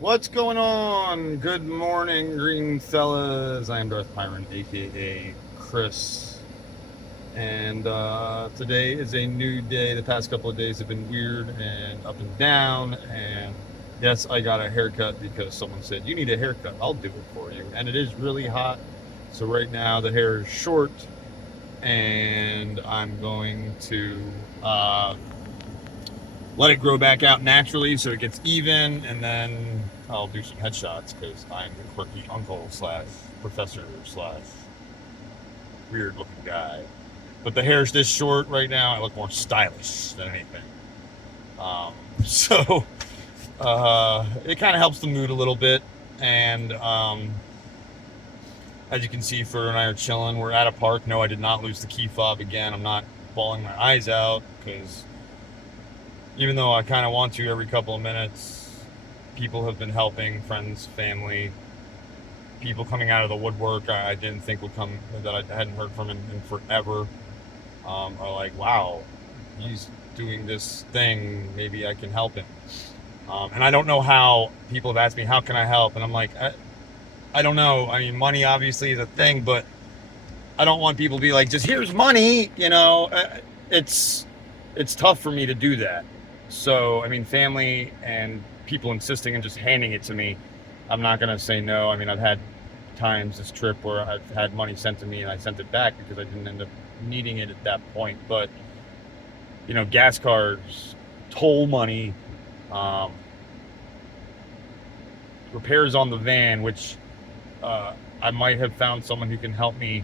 What's going on? Good morning, green fellas. I am DarthPyrin's, aka Chris, and today is a new day. The past couple of days have been weird and up and down, and yes, I got a haircut because someone said, you need a haircut, I'll do it for you. And it is really hot, so right now the hair is short, and I'm going to let it grow back out naturally so it gets even, and then I'll do some headshots because I'm the quirky uncle slash professor slash weird looking guy. But the hair's this short right now. I look more stylish than anything. Um, so it kind of helps the mood a little bit. And as you can see, Frodo and I are chilling. We're at a park. No, I did not lose the key fob again. I'm not bawling my eyes out because even though I kind of want to every couple of minutes, people have been helping, friends, family, people coming out of the woodwork I didn't think would come, that I hadn't heard from in forever, are like, wow, he's doing this thing, maybe I can help him. And I don't know how. People have asked me, how can I help? And I'm like, I don't know. I mean, money obviously is a thing, but I don't want people to be like, just here's money, it's tough for me to do that. So, I mean, family and people insisting and just handing it to me, I'm not going to say no. I mean, I've had times this trip where I've had money sent to me and I sent it back because I didn't end up needing it at that point. But, gas cards, toll money, repairs on the van, which I might have found someone who can help me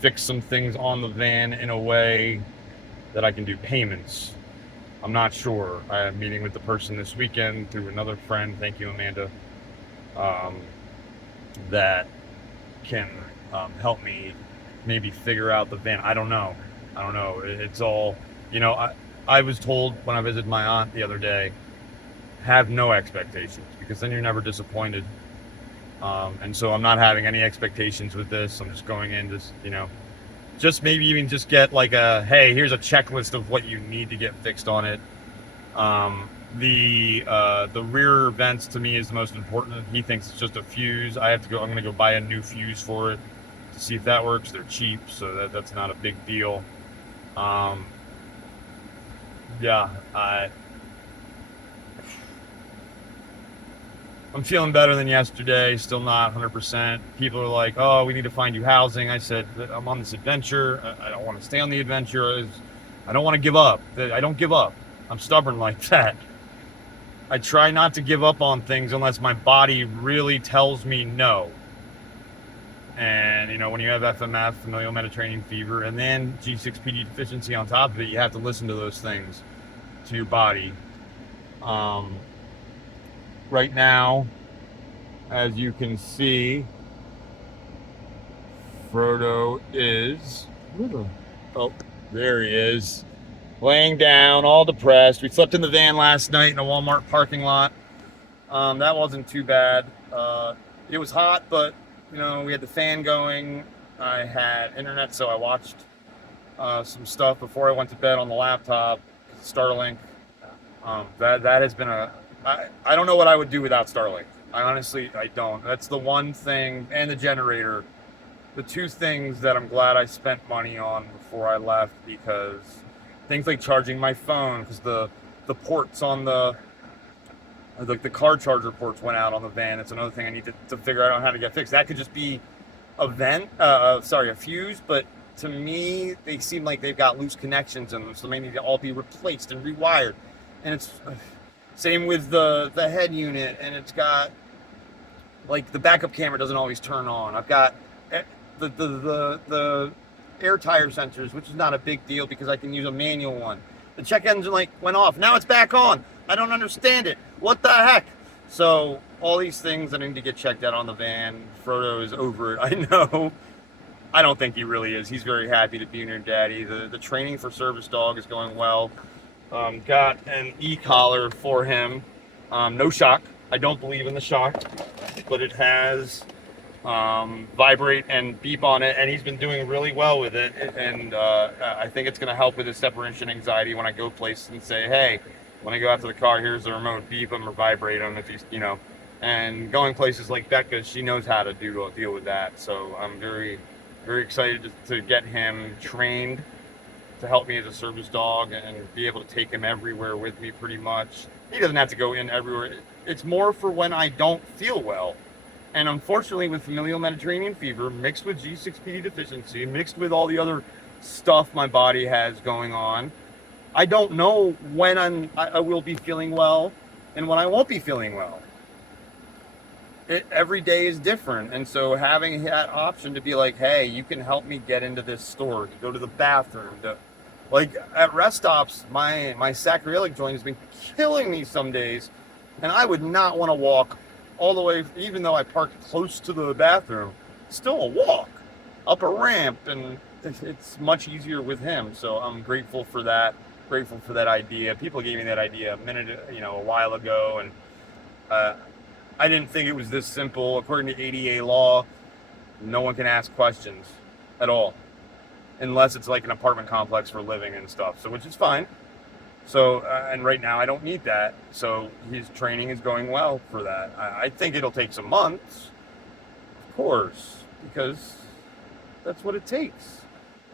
fix some things on the van in a way that I can do payments. I'm not sure. I am meeting with the person this weekend through another friend. Thank you, Amanda. That can help me maybe figure out the van. I don't know. It's all, I was told when I visited my aunt the other day, have no expectations because then you're never disappointed. And so I'm not having any expectations with this. I'm just going in, just maybe even just get like hey, here's a checklist of what you need to get fixed on it. The rear vents to me is the most important. He thinks it's just a fuse. I'm going to go buy a new fuse for it to see if that works. They're cheap, so that's not a big deal. Yeah, I'm feeling better than yesterday. Still not 100%. People are like, oh, we need to find you housing. I said, I'm on this adventure. I don't want to stay on the adventure. I don't want to give up. I don't give up. I'm stubborn like that. I try not to give up on things unless my body really tells me no. And, when you have FMF, familial Mediterranean fever, and then G6PD deficiency on top of it, you have to listen to those things, to your body. Right now, as you can see, Frodo is, oh, there he is, laying down, all depressed. We slept in the van last night in a Walmart parking lot. That wasn't too bad. It was hot, but, we had the fan going. I had internet, so I watched some stuff before I went to bed on the laptop, Starlink. That has been I don't know what I would do without Starlink. I don't. That's the one thing, and the generator, the two things that I'm glad I spent money on before I left, because things like charging my phone, because the ports on the car charger ports went out on the van. It's another thing I need to figure out how to get fixed. That could just be a fuse, but to me, they seem like they've got loose connections in them, so they need to all be replaced and rewired. And it's same with the head unit, and it's got, like, the backup camera doesn't always turn on. I've got the air tire sensors, which is not a big deal because I can use a manual one. The check engine light went off. Now it's back on. I don't understand it. What the heck? So all these things that need to get checked out on the van. Frodo is over it. I know. I don't think he really is. He's very happy to be a new daddy. The training for service dog is going well. Got an e-collar for him. No shock. I don't believe in the shock, but it has vibrate and beep on it, and he's been doing really well with it. And I think it's going to help with his separation anxiety when I go places and say, hey, When I go out to the car, here's the remote, beep him or vibrate him if he's, you know. And going places like Becca, she knows how to deal with that. So I'm very, very excited to get him trained to help me as a service dog and be able to take him everywhere with me pretty much. He doesn't have to go in everywhere. It's more for when I don't feel well. And unfortunately, with familial Mediterranean fever mixed with G6PD deficiency, mixed with all the other stuff my body has going on, I don't know when I will be feeling well and when I won't be feeling well. Every day is different. And so having that option to be like, hey, you can help me get into this store, to go to the bathroom, like at rest stops, my sacroiliac joint has been killing me some days. And I would not want to walk all the way, even though I parked close to the bathroom, still a walk up a ramp, and it's much easier with him. So I'm grateful for that. Grateful for that idea. People gave me that idea a while ago, and I didn't think it was this simple. According to ADA law, no one can ask questions at all, unless it's like an apartment complex for living and stuff. So, which is fine. So, and right now I don't need that. So his training is going well for that. I think it'll take some months, of course, because that's what it takes.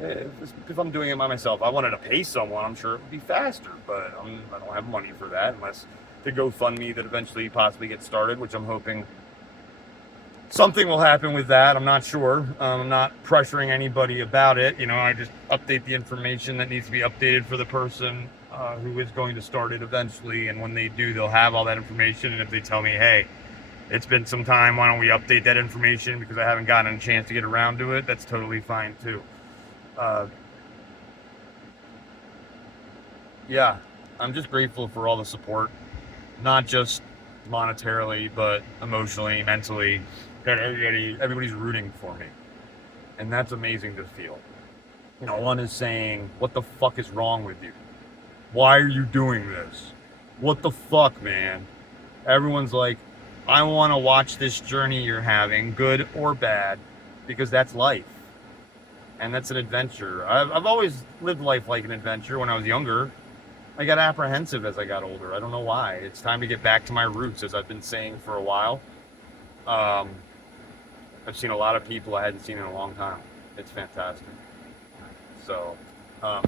If I'm doing it by myself, I wanted to pay someone, I'm sure it would be faster, but I don't have money for that unless the GoFundMe that eventually possibly gets started, which I'm hoping something will happen with that. I'm not sure. I'm not pressuring anybody about it. You know, I just update the information that needs to be updated for the person who is going to start it eventually. And when they do, they'll have all that information. And if they tell me, hey, it's been some time, why don't we update that information because I haven't gotten a chance to get around to it, that's totally fine too. Yeah, I'm just grateful for all the support, not just monetarily, but emotionally, mentally, that everybody's rooting for me. And that's amazing to feel. No one is saying, what the fuck is wrong with you? Why are you doing this? What the fuck, man? Everyone's like, I want to watch this journey you're having, good or bad, because that's life. And that's an adventure. I've always lived life like an adventure when I was younger. I got apprehensive as I got older. I don't know why. It's time to get back to my roots, as I've been saying for a while. I've seen a lot of people I hadn't seen in a long time. It's fantastic. So,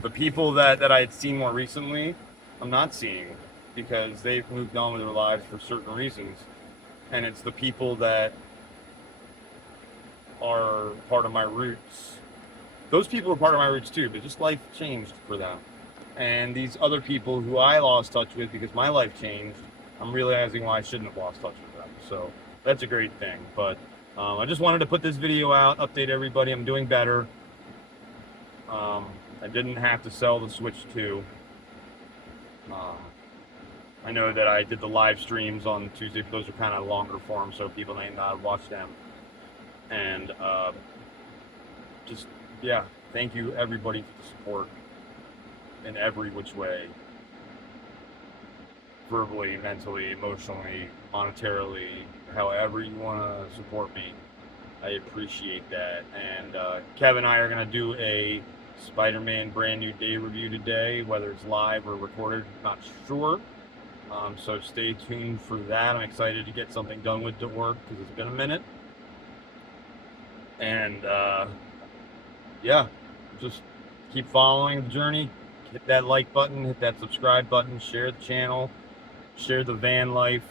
the people that I had seen more recently, I'm not seeing because they've moved on with their lives for certain reasons. And it's the people that are part of my roots. Those people are part of my roots too, but just life changed for them. And these other people who I lost touch with because my life changed, I'm realizing why I shouldn't have lost touch with them. So that's a great thing. But I just wanted to put this video out, update everybody. I'm doing better. I didn't have to sell the Switch 2. I know that I did the live streams on Tuesday, but those are kind of longer form, so people may not watch them. And just, yeah, thank you everybody for the support in every which way. Verbally, mentally, emotionally, monetarily, however you want to support me. I appreciate that. And Kev and I are going to do a Spider-Man brand new day review today, whether it's live or recorded, not sure. So stay tuned for that. I'm excited to get something done with the work because it's been a minute. And yeah, just keep following the journey. Hit that like button, hit that subscribe button, share the channel, share the van life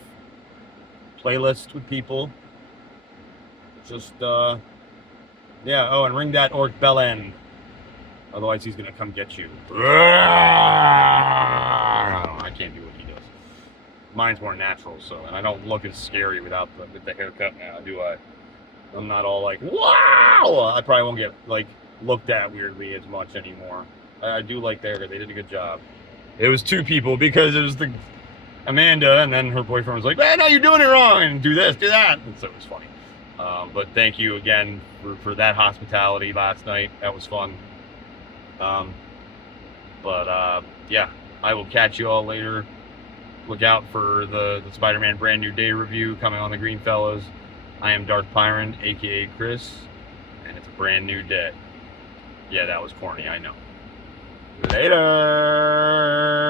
playlist with people. Just yeah. Oh, and ring that orc bell end. Otherwise, he's gonna come get you. I don't know. I can't do what he does. Mine's more natural, so, and I don't look as scary without the haircut now, do I? I'm not all like, wow! I probably won't get like looked at weirdly as much anymore. I do like the haircut. They did a good job. It was two people because it was the Amanda, and then her boyfriend was like, "Man, no, you're doing it wrong, and do this, do that," and so it was funny. But thank you again for that hospitality last night. That was fun. Yeah, I will catch you all later. Look out for the Spider-Man brand new day review coming on the Green Fellows. I am DarthPyrin's, aka Chris, and it's a brand new day. Yeah, that was corny, I know. Later.